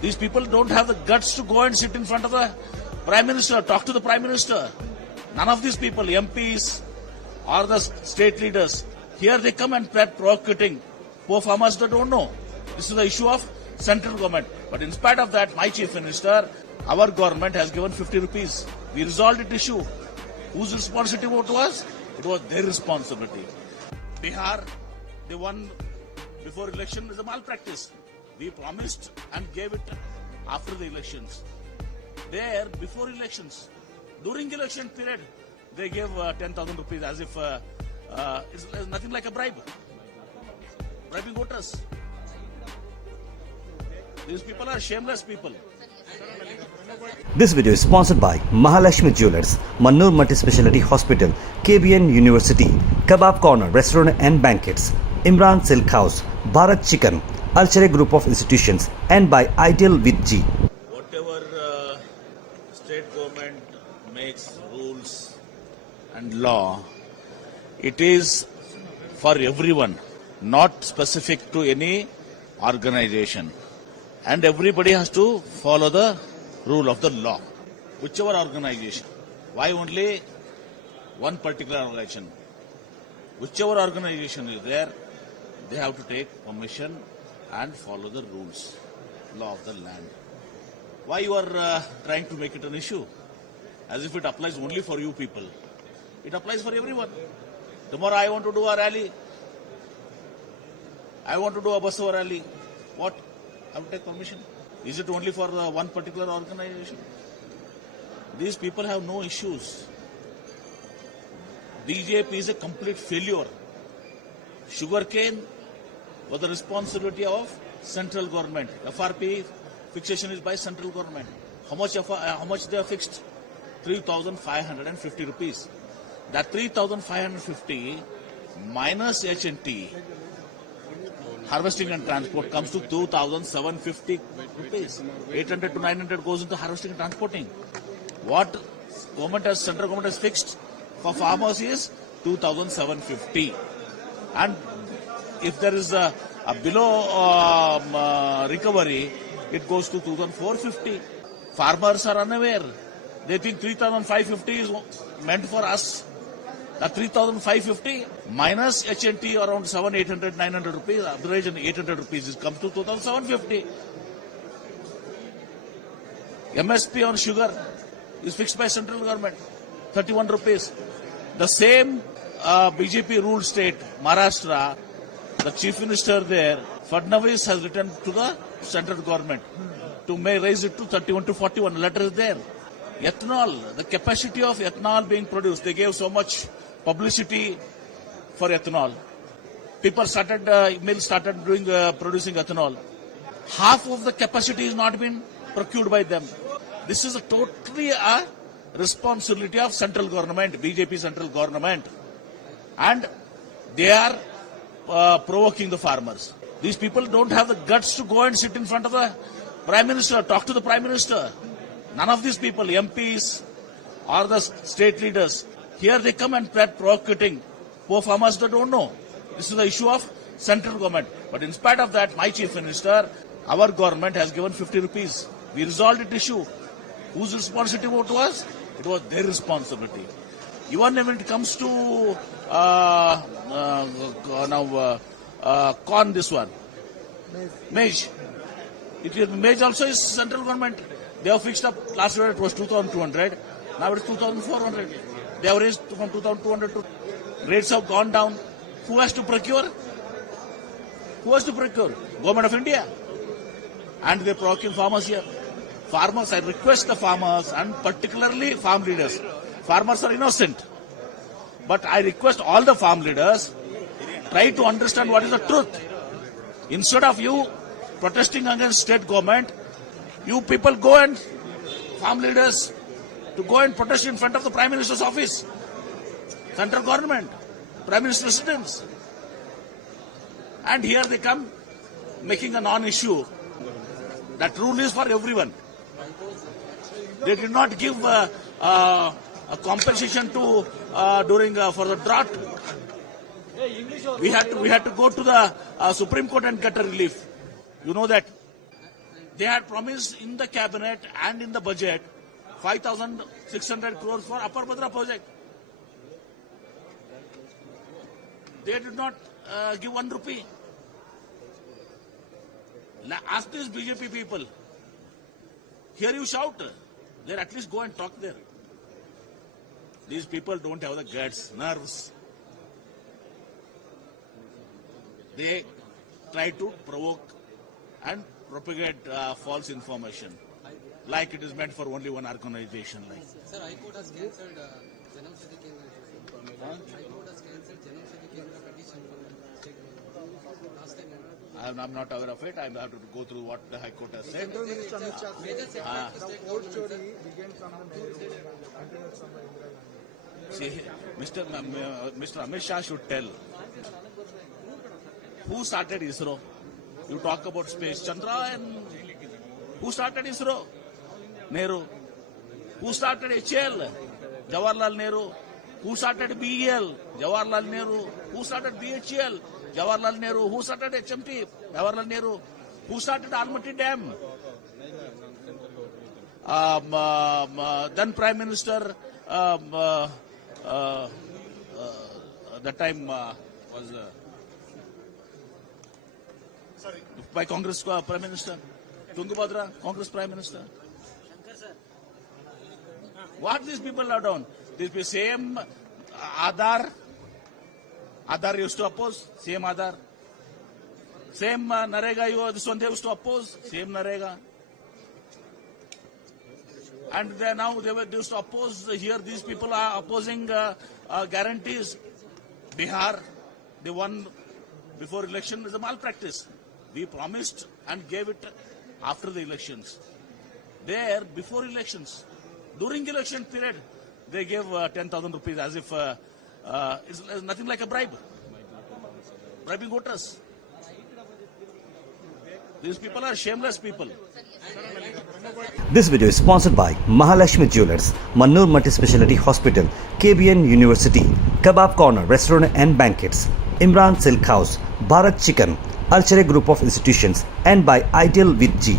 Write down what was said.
These people don't have the guts to go and sit in front of the Prime Minister, talk to the Prime Minister. None of these people, MPs or the state leaders, here they come and start provocating poor farmers that don't know. This is the issue of central government. But in spite of that, my Chief Minister, our government has given 50 rupees. We resolved the issue. Whose responsibility it was? It was their responsibility. Bihar, they won before election is a malpractice. We promised and gave it after the elections. There, before elections, during election period, they gave 10,000 rupees as if it's nothing like a bribe. Bribing voters. These people are shameless people. This video is sponsored by Mahalakshmi Jewelers, Mannur Multi-Speciality Hospital, KBN University, Kebab Corner Restaurant and Banquets, Imran Silk House, Bharat Chicken, Alchere Group of Institutions, and by Ideal with G. Whatever state government makes rules and law, it is for everyone, not specific to any organization. And everybody has to follow the rule of the law, whichever organization. Why only one particular organization? Whichever organization is there, they have to take permission and follow the rules, law of the land. Why you are trying to make it an issue? As if it applies only for you people. It applies for everyone. Tomorrow I want to do a rally. I want to do a Basava rally. What? I will take permission. Is it only for one particular organization? These people have no issues. BJP is a complete failure. Sugarcane was the responsibility of central government. FRP fixation is by central government. How much they have fixed? 3,550 rupees. That 3,550 minus H&T, harvesting and transport, comes to 2,750 rupees. 800 to 900 goes into harvesting and transporting. What central government has fixed for farmers is 2,750. And if there is a below recovery, it goes to 2,450. Farmers are unaware. They think 3,550 is meant for us. That 3,550 minus H&T around 700, 800, 900 rupees, average 800 rupees, it comes to 2,750. MSP on sugar is fixed by central government, 31 rupees. The same BJP ruled state, Maharashtra, the chief minister there, Fadnavis, has written to the central government to raise it to 31 to 41. The letter is there. Ethanol, the capacity of ethanol being produced, they gave so much publicity for ethanol. People started, mills started producing ethanol. Half of the capacity is not been procured by them. This is totally a responsibility of central government, BJP central government. And they are provoking the farmers. These people don't have the guts to go and sit in front of the Prime Minister, talk to the Prime Minister. None of these people, MPs or the state leaders, here they come and start provocating poor farmers that don't know. This is the issue of central government. But in spite of that, my Chief Minister, our government has given 50 rupees. We resolved the issue. Whose responsibility it was? It was their responsibility. Even when it comes to corn, this one, maize. Maize also is central government. They have fixed up, last year it was 2,200, now it is 2,400. They have raised from 2,200 to, rates have gone down. Who has to procure? Who has to procure? Government of India. And they are provoking farmers here. Farmers, I request the farmers and particularly farm leaders. Farmers are innocent. But I request all the farm leaders, try to understand what is the truth. Instead of you protesting against state government, you people go and, farm leaders, to go and protest in front of the Prime Minister's office, central government, Prime Minister's residence. And here they come making a non-issue. That rule is for everyone. They did not give a compensation to during for the drought. We had to go to the Supreme Court and get a relief. You know that. They had promised in the cabinet and in the budget 5,600 crores for Upper Bhadra project. They did not give 1 rupee. Ask these BJP people. Here you shout. There, at least go and talk there. These people don't have the guts, nerves. They try to provoke and propagate false information, like it is meant for only one organization. Like. Sir, High Court has cancelled Janam Shakti Kendra. High Court has cancelled Janam Shakti Kendra petition from state government. Last time. I'm not aware of it. I have to go through what the High Court has said. Major setback to state government. story began from the Nehru and continued from the Indira Gandhi. See, Mr. Amit Shah should tell who started ISRO. You talk about space, Chandra, and who started ISRO? Nehru. Who started HAL? Jawaharlal Nehru. Who started BEL? Jawaharlal Nehru. Who started BHEL? Jawaharlal Nehru. Who started HMT? Jawaharlal Nehru. Who started Almaty Dam? Then Prime Minister, that time was by Congress Prime Minister. Tungabhadra, Congress Prime Minister. What these people have done? This same Aadhar used to oppose, same Aadhar. Same Narega, this one they used to oppose, same Narega. And now they used to oppose here. These people are opposing guarantees. Bihar, they won before election is a malpractice. We promised and gave it after the elections. There, before elections, during election period, they gave 10,000 rupees as if it's nothing like a bribe. Bribing voters. These people are shameless people. This video is sponsored by Mahalakshmi Jewelers, Mannur Multi-Speciality Hospital, KBN University, Kebab Corner Restaurant and Banquets, Imran Silk House, Bharat Chicken, Alchere Group of Institutions, and by Ideal with G.